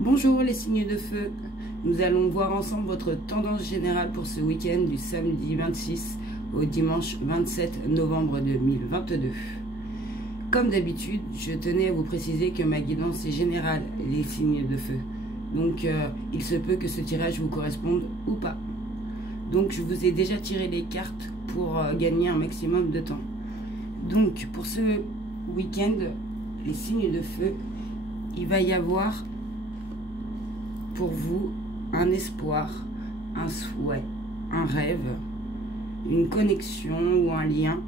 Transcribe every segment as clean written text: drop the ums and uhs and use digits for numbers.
Bonjour les signes de feu, nous allons voir ensemble votre tendance générale pour ce week-end du samedi 26 au dimanche 27 novembre 2022. Comme d'habitude, je tenais à vous préciser que ma guidance est générale, les signes de feu. Donc il se peut que ce tirage vous corresponde ou pas. Donc je vous ai déjà tiré les cartes pour gagner un maximum de temps. Donc pour ce week-end, les signes de feu, il va y avoir pour vous un espoir, un souhait, un rêve, une connexion ou un lien,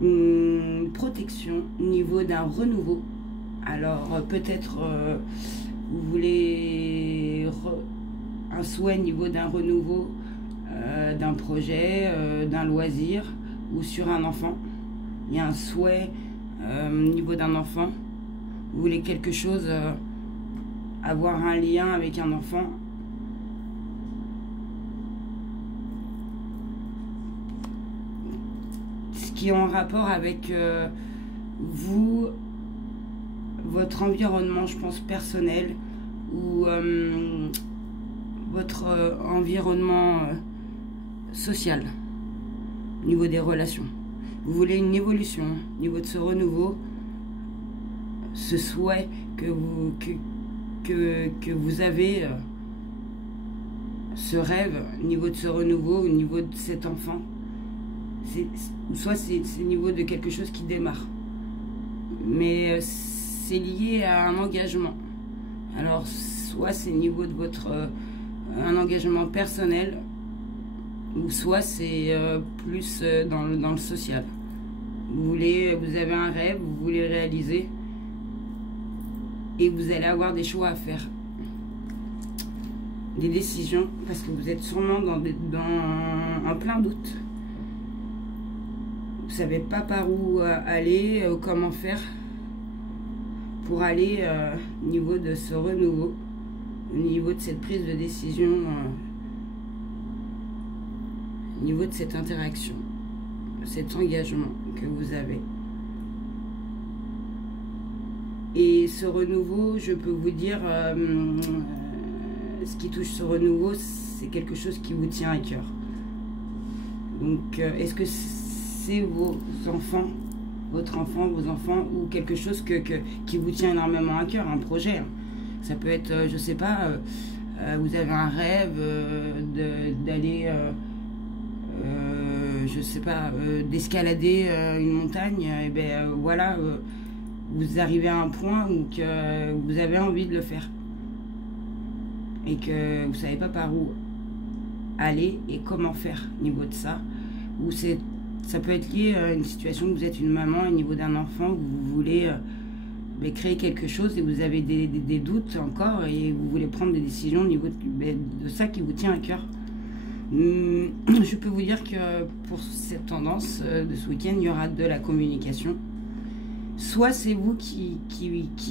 une protection au niveau d'un renouveau. Alors peut-être vous voulez un souhait au niveau d'un renouveau, d'un projet, d'un loisir ou sur un enfant. Il y a un souhait au niveau d'un enfant. Vous voulez quelque chose, avoir un lien avec un enfant. Ce qui est en rapport avec vous, votre environnement, je pense, personnel, ou votre environnement social, au niveau des relations. Vous voulez une évolution, au niveau de ce renouveau, ce souhait que vous avez, ce rêve au niveau de ce renouveau, au niveau de cet enfant. Soit c'est au niveau de quelque chose qui démarre, mais c'est lié à un engagement. Alors soit c'est au niveau de votre un engagement personnel, ou soit c'est plus dans le social. Vous avez un rêve, vous voulez le réaliser, et vous allez avoir des choix à faire, des décisions, parce que vous êtes sûrement en plein doute. Vous savez pas par où aller, comment faire pour aller au niveau de ce renouveau, au niveau de cette prise de décision, au niveau de cette interaction, cet engagement que vous avez. Et ce renouveau, je peux vous dire, ce qui touche ce renouveau, c'est quelque chose qui vous tient à cœur. Donc, est-ce que c'est vos enfants, votre enfant, vos enfants, ou quelque chose qui vous tient énormément à cœur, un projet, hein. Ça peut être, je sais pas, vous avez un rêve d'aller, je sais pas, d'escalader une montagne, et ben voilà, vous arrivez à un point où que vous avez envie de le faire et que vous savez pas par où aller et comment faire au niveau de ça. Ou ça peut être lié à une situation que vous êtes une maman au niveau d'un enfant, où vous voulez créer quelque chose et vous avez des doutes encore et vous voulez prendre des décisions au niveau de ça qui vous tient à cœur. Je peux vous dire que pour cette tendance de ce week-end, il y aura de la communication. Soit c'est vous qui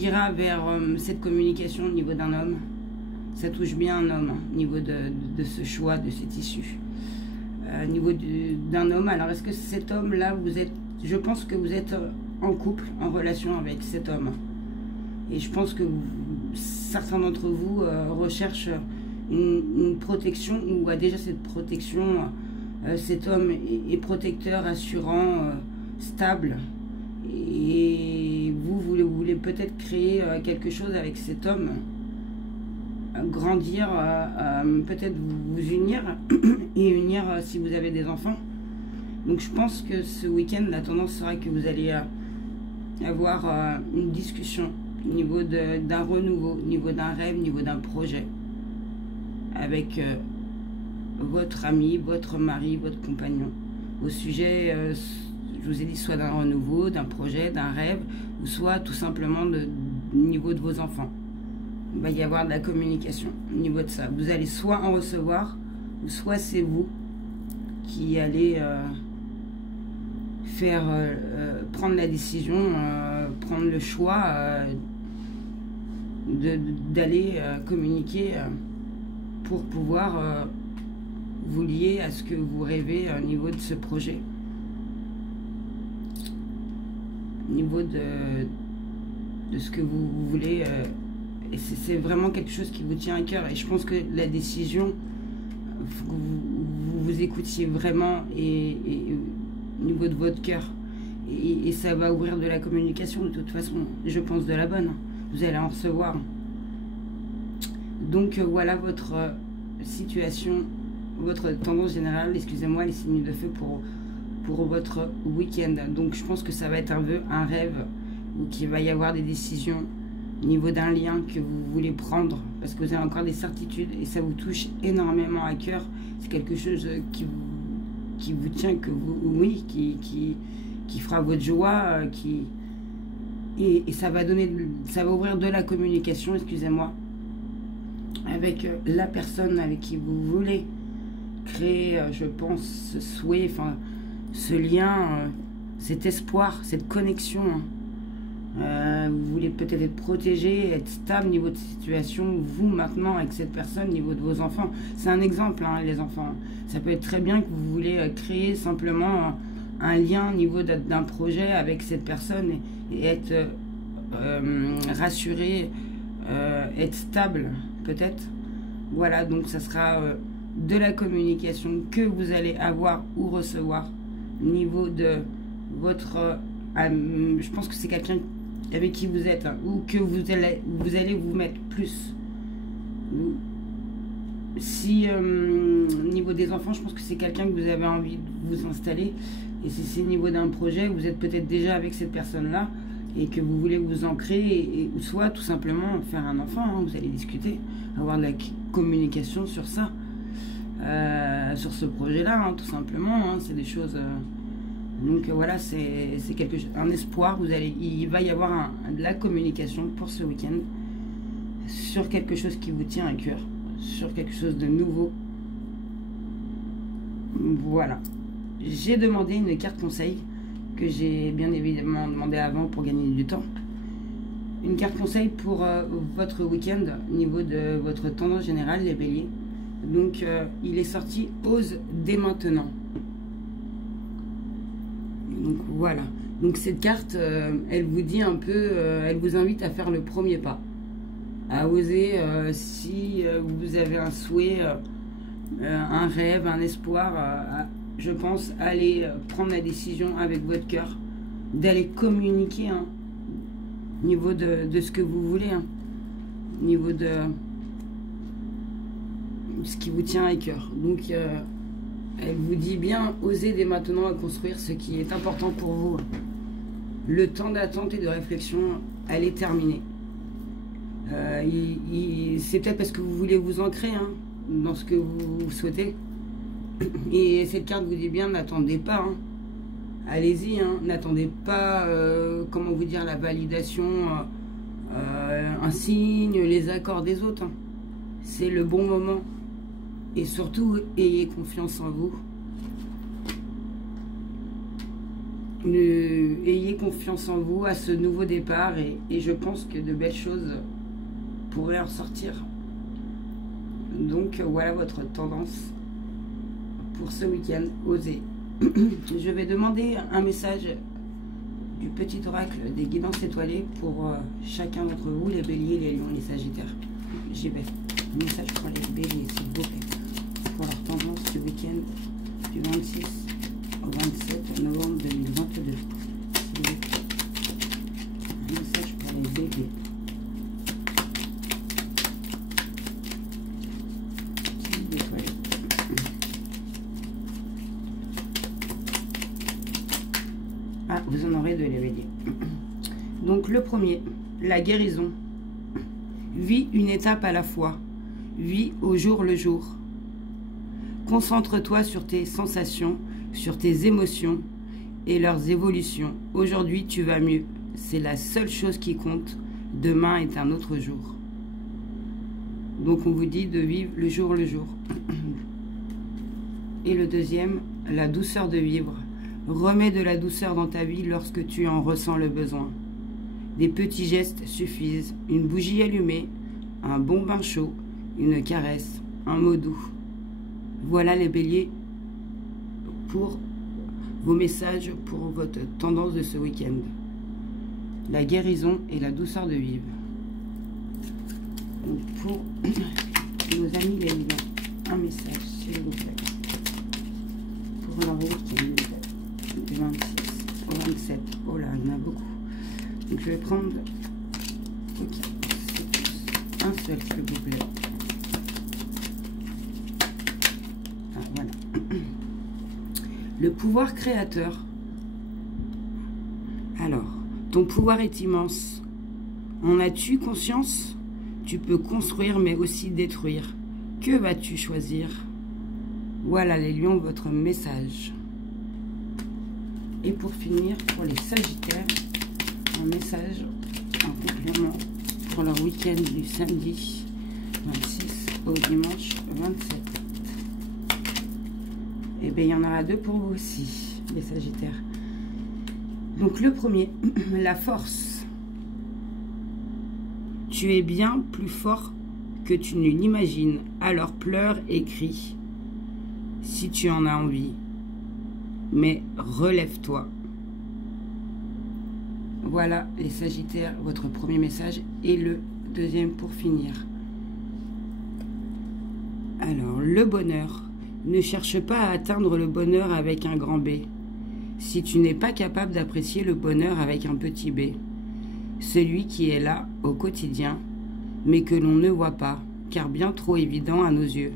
ira vers cette communication au niveau d'un homme. Ça touche bien un homme, hein, au niveau de ce choix, de cette issue. Au niveau d'un homme, alors est-ce que cet homme-là, je pense que vous êtes en couple, en relation avec cet homme. Et je pense que certains d'entre vous recherchent une protection, ou a déjà cette protection. Cet homme est protecteur, assurant, stable. Et vous voulez peut-être créer quelque chose avec cet homme, grandir, peut-être vous unir et unir si vous avez des enfants. Donc je pense que ce week-end, la tendance sera que vous allez avoir une discussion au niveau d'un renouveau, au niveau d'un rêve, au niveau d'un projet avec votre ami, votre mari, votre compagnon, au sujet, je vous ai dit, soit d'un renouveau, d'un projet, d'un rêve, ou soit tout simplement au niveau de vos enfants. Il va y avoir de la communication au niveau de ça. Vous allez soit en recevoir, ou soit c'est vous qui allez prendre la décision, prendre le choix d'aller communiquer pour pouvoir vous lier à ce que vous rêvez au niveau de ce projet. Au niveau de ce que vous voulez c'est vraiment quelque chose qui vous tient à cœur. Et je pense que la décision, vous écoutiez vraiment et au niveau de votre cœur. Et ça va ouvrir de la communication de toute façon, je pense de la bonne. Vous allez en recevoir. Donc voilà votre situation, votre tendance générale, excusez-moi, les signes de feu pour votre week-end. Donc je pense que ça va être un rêve, ou qu'il va y avoir des décisions au niveau d'un lien que vous voulez prendre, parce que vous avez encore des certitudes et ça vous touche énormément à cœur. C'est quelque chose qui vous tient, que vous, oui, qui fera votre joie, et ça va ouvrir de la communication, excusez-moi, avec la personne avec qui vous voulez créer, je pense, ce souhait, enfin, ce lien, cet espoir, cette connexion. Vous voulez peut-être être protégé, être stable au niveau de situation, vous maintenant avec cette personne, au niveau de vos enfants. C'est un exemple, hein, les enfants. Ça peut être très bien que vous voulez créer simplement un lien au niveau d'un projet avec cette personne et être rassuré, être stable peut-être. Voilà, donc ça sera de la communication que vous allez avoir ou recevoir au niveau de votre... je pense que c'est quelqu'un avec qui vous êtes, hein, ou que vous allez vous mettre plus. Si au niveau des enfants, je pense que c'est quelqu'un que vous avez envie de vous installer. Et si c'est au niveau d'un projet, vous êtes peut-être déjà avec cette personne-là et que vous voulez vous ancrer, et soit tout simplement faire un enfant, hein, vous allez discuter, avoir de la communication sur ça, sur ce projet-là, hein, tout simplement, hein, c'est des choses... donc voilà, c'est quelque chose, un espoir, il va y avoir de la communication pour ce week-end, sur quelque chose qui vous tient à cœur, sur quelque chose de nouveau. Voilà. J'ai demandé une carte conseil que j'ai bien évidemment demandé avant pour gagner du temps. Une carte conseil pour votre week-end au niveau de votre tendance générale, les béliers. Donc il est sorti « Ose dès maintenant ». Donc voilà. Donc cette carte, elle vous dit un peu, elle vous invite à faire le premier pas. À oser, si vous avez un souhait, un rêve, un espoir, je pense, aller prendre la décision avec votre cœur, d'aller communiquer, hein, au niveau de ce que vous voulez, hein, au niveau de ce qui vous tient à cœur. Donc, elle vous dit bien, osez dès maintenant à construire ce qui est important pour vous. Le temps d'attente et de réflexion, elle est terminée. C'est peut-être parce que vous voulez vous ancrer, hein, dans ce que vous souhaitez. Et cette carte vous dit bien, n'attendez pas, hein. Allez-y, hein, n'attendez pas, comment vous dire, la validation, un signe, les accords des autres, hein. C'est le bon moment. Et surtout, ayez confiance en vous. Ayez confiance en vous à ce nouveau départ, et je pense que de belles choses pourraient en ressortir. Donc voilà votre tendance pour ce week-end, osez. Je vais demander un message du petit oracle des guidances étoilées pour chacun d'entre vous, les béliers, les lions, les sagittaires. J'y vais. Un message pour les béliers, s'il vous plaît, pour leur tendance du week-end du 26 au 27 novembre 2022. S'il vous plaît. Un message pour les béliers. Ah, vous en aurez deux, les béliers. Donc le premier, la guérison. Vis une étape à la fois. Vis au jour le jour. Concentre-toi sur tes sensations, sur tes émotions et leurs évolutions. Aujourd'hui, tu vas mieux. C'est la seule chose qui compte. Demain est un autre jour. Donc on vous dit de vivre le jour le jour. Et le deuxième, la douceur de vivre. Remets de la douceur dans ta vie lorsque tu en ressens le besoin. Des petits gestes suffisent. Une bougie allumée, un bon bain chaud, une caresse, un mot doux. Voilà les béliers pour vos messages pour votre tendance de ce week-end. La guérison et la douceur de vivre. Donc pour nos amis les lions, un message s'il vous plaît. Pour leur week-end du 26 au 27. Oh là, il y en a beaucoup. Donc je vais prendre un seul s'il vous plaît. Ah, voilà. Le pouvoir créateur. Alors, ton pouvoir est immense. En as-tu conscience? Tu peux construire mais aussi détruire. Que vas-tu choisir? Voilà les lions, votre message. Et pour finir, pour les sagittaires, un message en complément pour leur week-end du samedi 26 au dimanche 27. Et bien il y en aura deux pour vous aussi, les sagittaires. Donc le premier, la force. Tu es bien plus fort que tu ne l'imagines, alors pleure et crie, si tu en as envie. Mais relève-toi. Voilà les sagittaires, votre premier message et le deuxième pour finir. Alors, le bonheur. Ne cherche pas à atteindre le bonheur avec un grand B. Si tu n'es pas capable d'apprécier le bonheur avec un petit b, celui qui est là au quotidien, mais que l'on ne voit pas, car bien trop évident à nos yeux.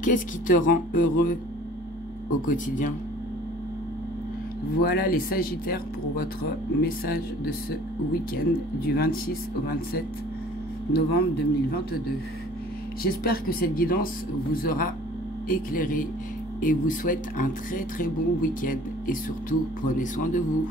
Qu'est-ce qui te rend heureux au quotidien? Voilà les sagittaires pour votre message de ce week-end du 26 au 27 novembre 2022. J'espère que cette guidance vous aura éclairé et vous souhaite un très très bon week-end et surtout prenez soin de vous.